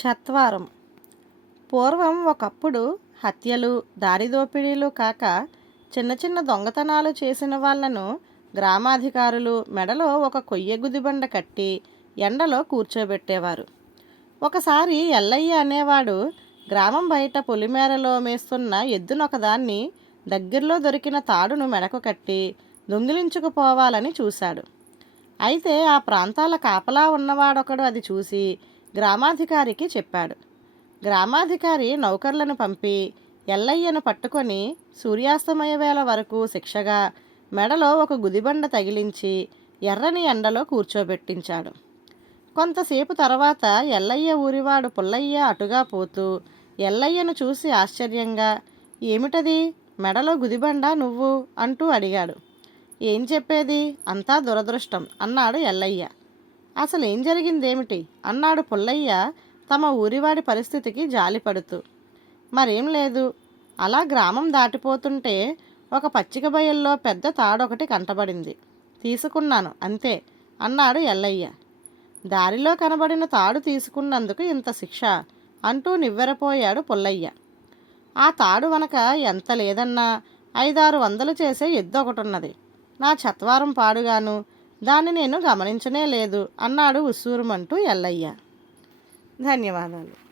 చత్వారం. పూర్వం ఒకప్పుడు హత్యలు దారిదోపిడీలు కాక చిన్న చిన్న దొంగతనాలు చేసిన వాళ్ళను గ్రామాధికారులు మెడలో ఒక కొయ్య గుదిబండ కట్టి ఎండలో కూర్చోబెట్టేవారు. ఒకసారి ఎల్లయ్య అనేవాడు గ్రామం బయట పొలిమేరలో మేస్తున్న ఎద్దునొకదాన్ని దగ్గరలో దొరికిన తాడును మెడకు కట్టి దొంగిలించుకుపోవాలని చూశాడు. అయితే ఆ ప్రాంతాల కాపలా ఉన్నవాడొకడు అది చూసి గ్రామాధికారికి చెప్పాడు. గ్రామాధికారి నౌకర్లను పంపి ఎల్లయ్యను పట్టుకొని సూర్యాస్తమయ వేళ వరకు శిక్షగా మెడలో ఒక గుదిబండ తగిలించి ఎర్రని ఎండలో కూర్చోబెట్టించాడు. కొంతసేపు తర్వాత ఎల్లయ్య ఊరివాడు పుల్లయ్య అటుగా పోతూ ఎల్లయ్యను చూసి ఆశ్చర్యంగా ఏమిటది? మెడలో గుదిబండ నువ్వు? అంటూ అడిగాడు. ఏం చెప్పేది? అంతా దురదృష్టం అన్నాడు ఎల్లయ్య. అసలు ఏం జరిగిందేమిటి? అన్నాడు పుల్లయ్య తమ ఊరివాడి పరిస్థితికి జాలిపడుతూ. మరేం లేదు. అలా గ్రామం దాటిపోతుంటే ఒక పచ్చిక బయల్లో పెద్ద తాడొకటి కంటబడింది. తీసుకున్నాను అంతే అన్నాడు ఎల్లయ్య. దారిలో కనబడిన తాడు తీసుకున్నందుకు ఇంత శిక్ష అంటూ నివ్వెరపోయాడు పుల్లయ్య. ఆ తాడు వనక ఎంత లేదన్నా ఐదారు వందలు చేసే ఎద్దు ఒకటి ఉన్నది నా చత్వారం పాడుగాను దాన్ని నేను గమనించనే లేదు అన్నాడు ఉస్సూరుమంటూ ఎల్లయ్య. ధన్యవాదాలు.